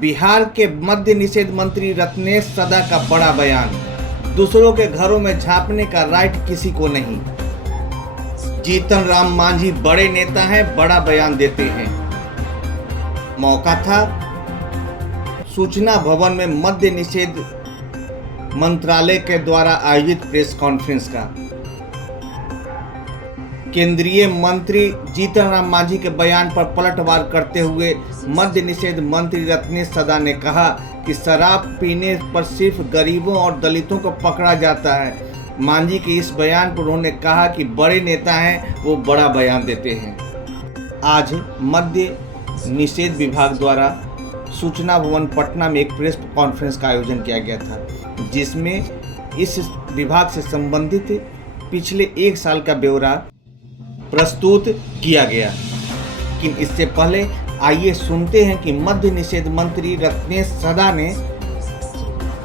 बिहार के मद्य निषेध मंत्री रत्नेश सदा का बड़ा बयान, दूसरों के घरों में झांकने का राइट किसी को नहीं। जीतन राम मांझी बड़े नेता हैं, बड़ा बयान देते हैं। मौका था सूचना भवन में मद्य निषेध मंत्रालय के द्वारा आयोजित प्रेस कॉन्फ्रेंस का। केंद्रीय मंत्री जीतन राम मांझी के बयान पर पलटवार करते हुए मद्य निषेध मंत्री रत्नेश सदा ने कहा कि शराब पीने पर सिर्फ गरीबों और दलितों को पकड़ा जाता है। मांझी के इस बयान पर उन्होंने कहा कि बड़े नेता हैं, वो बड़ा बयान देते हैं। आज मद्य निषेध विभाग द्वारा सूचना भवन पटना में एक प्रेस कॉन्फ्रेंस का आयोजन किया गया था, जिसमें इस विभाग से संबंधित पिछले 1 साल का ब्यौरा प्रस्तुत किया गया। लेकिन इससे पहले आइए सुनते हैं कि मद्य निषेध मंत्री रत्नेश सदा ने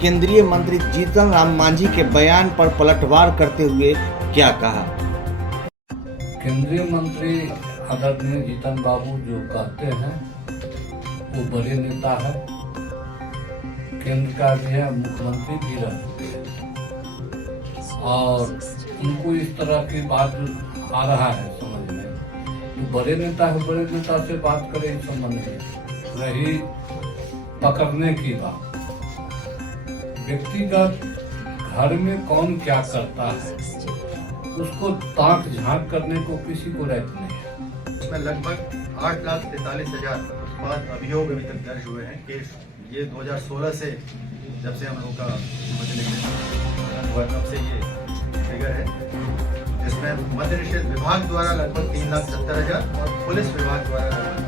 केंद्रीय मंत्री जीतन राम मांझी के बयान पर पलटवार करते हुए क्या कहा। केंद्रीय मंत्री आदरणीय जीतन बाबू जो कहते हैं वो बड़े नेता है, केंद्र का भी है, मुख्यमंत्री भी रह चुके हैं और उनको इस तरह की बात आ रहा है समझ में, तो बड़े नेता है, बड़े नेता से बात करें इस संबंध में। रही पकड़ने की बात, व्यक्तिगत घर में कौन क्या करता है उसको ताक झांक करने को किसी को राइट नहीं है। इसमें लगभग 8,43,000 उत्पाद अभियोग अभी तक दर्ज हुए हैं केस। ये 2016 से जब से हम लोग का हुआ तब से ये फिगर है, जिसमें मद्य निषेध विभाग द्वारा लगभग 3,70,000 और पुलिस विभाग द्वारा लगभग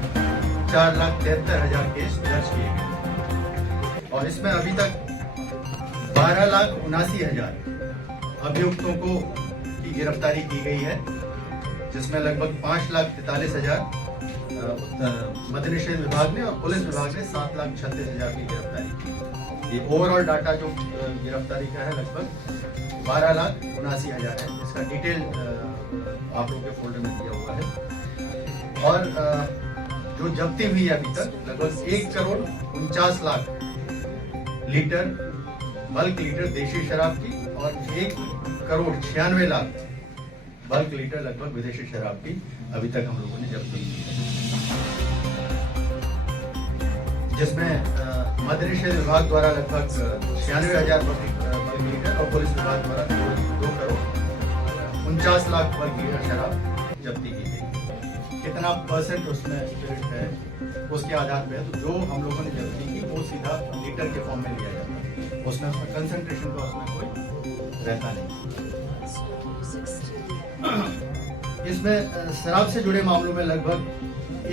4,73,000 केस दर्ज किए गए और इसमें अभी तक 12,79,000 अभियुक्तों को की गिरफ्तारी की गई है, जिसमें लगभग 5,43,000 मद्य निषेध विभाग ने और पुलिस विभाग ने 7,36,000 की गिरफ्तारी की। ये ओवरऑल डाटा जो गिरफ्तारी का है लगभग 12,79,000 है। इसका डिटेल आप लोगों के फोल्डर में दिया हुआ है। और जो जब्ती हुई है अभी तक लगभग 1,49,00,000 लीटर बल्क लीटर देशी शराब की और 1,96,00,000 बल्क लीटर लगभग विदेशी शराब की अभी तक हम लोगों ने जब्ती की है, जिसमें मद्य निषेध विभाग द्वारा लगभग 96,000 बल्क लीटर और पुलिस विभाग द्वारा 2,49,00,000 बल्क लीटर शराब जब्ती की गई। कितना % उसमें स्पिरिट है उसके आधार पर, तो जो हम लोगों ने जब्ती की वो सीधा लीटर के फॉर्म में लिया जाता है, उसमें कंसंट्रेशन का उसमें कोई रहता नहीं। इसमें शराब से जुड़े मामलों में लगभग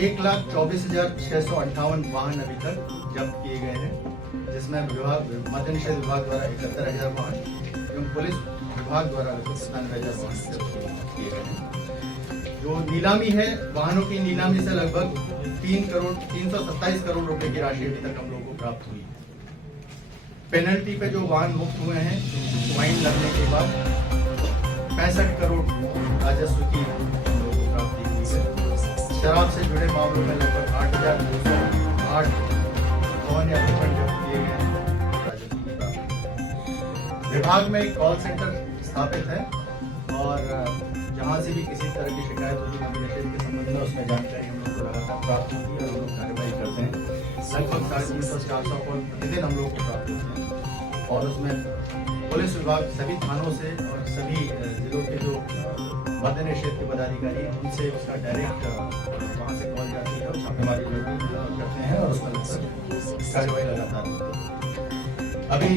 1,24,658 वाहन अभी तक जब्त किए गए हैं, जिसमें मद्य निषेध विभाग द्वारा 71,000 वाहन एवं पुलिस विभाग द्वारा लगभग 97,000 वाहन जब्त किए गए हैं। जो नीलामी है, वाहनों की नीलामी से लगभग 327 करोड़ रुपए की राशि अभी तक हम लोगों को प्राप्त हुई। पेनल्टी पे जो वाहन मुक्त हुए हैं, फाइन लगने के बाद 65 करोड़ राजस्व की हम लोगों को प्राप्ति हुई है। शराब से जुड़े मामलों में लगभग 8,208 कौन या रिफंड जब्त किए गए हैं, राजस्व की प्राप्ति। विभाग में एक कॉल सेंटर स्थापित है और जहां से भी किसी तरह की शिकायत होती है मद्य निषेध के संबंध में, उसमें जानकारी हम लोग को लगातार प्राप्त होती है और हम लोग कार्रवाई करते हैं। लगभग 350-400 कॉल प्रतिदिन हम लोग को प्राप्त होते हैं और उसमें पुलिस विभाग सभी थानों से और सभी जिलों के जो मद्य निषेध के पदाधिकारी हैं उनसे उसका डायरेक्ट वहाँ से कॉल जाती है और छापेमारी करते हैं और उसमें कार्रवाई लगातार होती है। अभी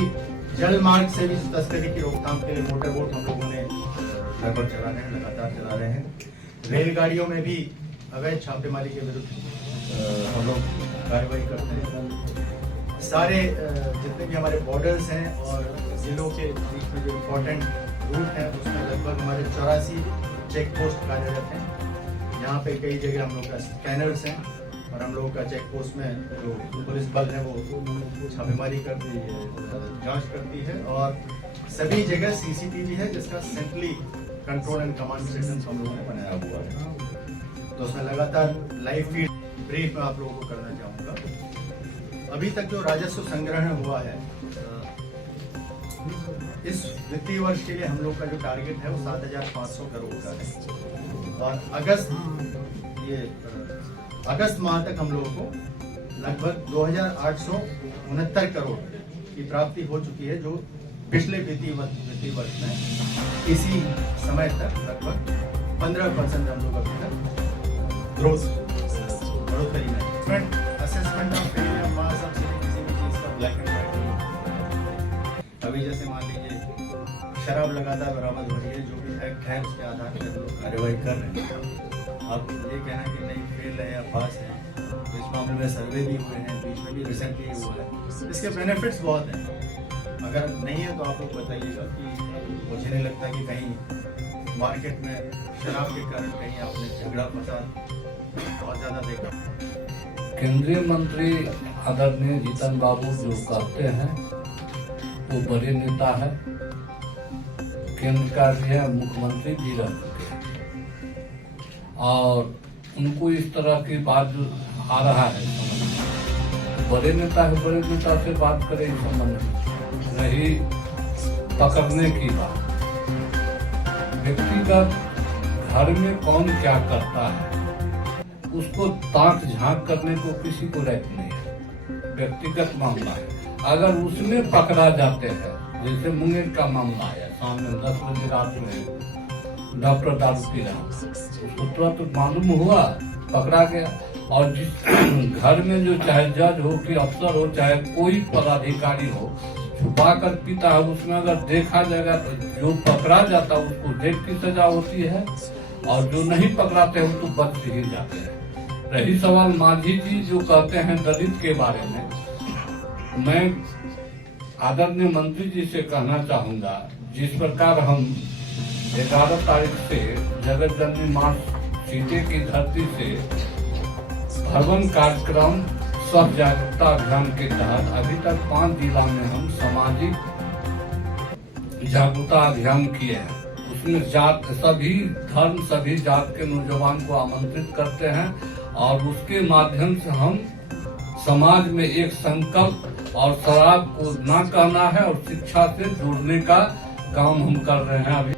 जल मार्ग से भी तस्करी की रोकथाम के लिए मोटर बोट हम लोगों ने लगभग चला रहे हैं, लगातार चला रहे हैं। रेलगाड़ियों में भी अवैध छापेमारी के विरुद्ध हम लोग कार्रवाई करते हैं। सारे जितने भी हमारे बॉर्डर्स हैं और जिलों के बीच में जो इम्पोर्टेंट रूट है उसमें लगभग हमारे 84 चेक पोस्ट कार्यरत हैं। यहाँ पे कई जगह हम लोग का स्कैनर्स हैं और हम लोगों का चेक पोस्ट में जो पुलिस बल है वो छापेमारी करती है, जांच करती है और सभी जगह सीसीटीवी है जिसका centrally control and command system हम लोगों ने बनाया हुआ है। तो उसमें लगातार लाइव फीड ब्रीफ में आप लोगों को करना चाहूँगा। अभी तक जो राजस्व संग्रहण हुआ है, इस वित्तीय वर्ष के लिए हम लोग का जो टारगेट है वो 7,500 करोड़ का है और अगस्त माह तक हम लोगों को लगभग 2,869 करोड़ की प्राप्ति हो चुकी है, जो पिछले वित्तीय वर्ष में इसी समय तक लगभग 15% हम लोग अभी तक ग्रोथ बढ़ोतरी में। असेसमेंट ऑफ फेलियर मास अब किसी भी चीज का ब्लैक एंड व्हाइट नहीं। अभी जैसे मान लीजिए शराब लगातार बरामद हो रही है, जो भी एक्ट है उसके आधार पर हम लोग कार्यवाही कर रहे हैं। अब ये कहना कि नहीं फेल है या पास है, इस मामले में सर्वे भी हुए हैं, बीच में भी रिसेंटली हुआ है, इसके बेनिफिट्स बहुत हैं। अगर नहीं है तो आप लोग बताइएगा कि मुझे नहीं लगता कि कहीं मार्केट में शराब के कारण कहीं आपने झगड़ा फसाद बहुत ज्यादा देखा। केंद्रीय मंत्री आदरणीय जीतन बाबू जो कहते हैं वो बड़े नेता है, केंद्र का भी है, मुख्यमंत्री भी रह चुके हैं और उनको इस तरह की बात जो आ रहा है समझ में, बड़े नेता है, बड़े नेता से बात करें इस संबंध में। रही पकड़ने की बात, व्यक्तिगत घर में कौन क्या करता है उसको ताक झांक करने को किसी को राइट नहीं है, व्यक्तिगत मामला है। अगर उसमें पकड़ा जाते हैं, जैसे मुंगेर का मामला है, सामने 10 बजे रात में डॉक्टर दारू पी रहा, उसको तुरंत मालूम हुआ, पकड़ा गया। और जिस घर में जो चाहे जज हो कि अफसर हो, चाहे कोई पदाधिकारी हो, छुपा कर पीता है, उसमें अगर देखा जाएगा तो जो पकड़ा जाता है उसको जेल की सजा होती है और जो नहीं पकड़ाते हैं तो बच ही जाते हैं। रही सवाल मांझी जी जो कहते हैं दलित के बारे में, मैं आदरणीय मंत्री जी से कहना चाहूंगा, जिस प्रकार हम 11 तारीख से जगत जननी मां सीते की धरती से भवन कार्यक्रम सब जागरूकता अभियान के तहत अभी तक 5 जिला में हम सामाजिक जागरूकता अभियान किए हैं। उसमें जात सभी धर्म सभी जात के नौजवान को आमंत्रित करते हैं और उसके माध्यम से हम समाज में एक संकल्प और शराब को ना कहना है और शिक्षा से जोड़ने का काम हम कर रहे हैं अभी।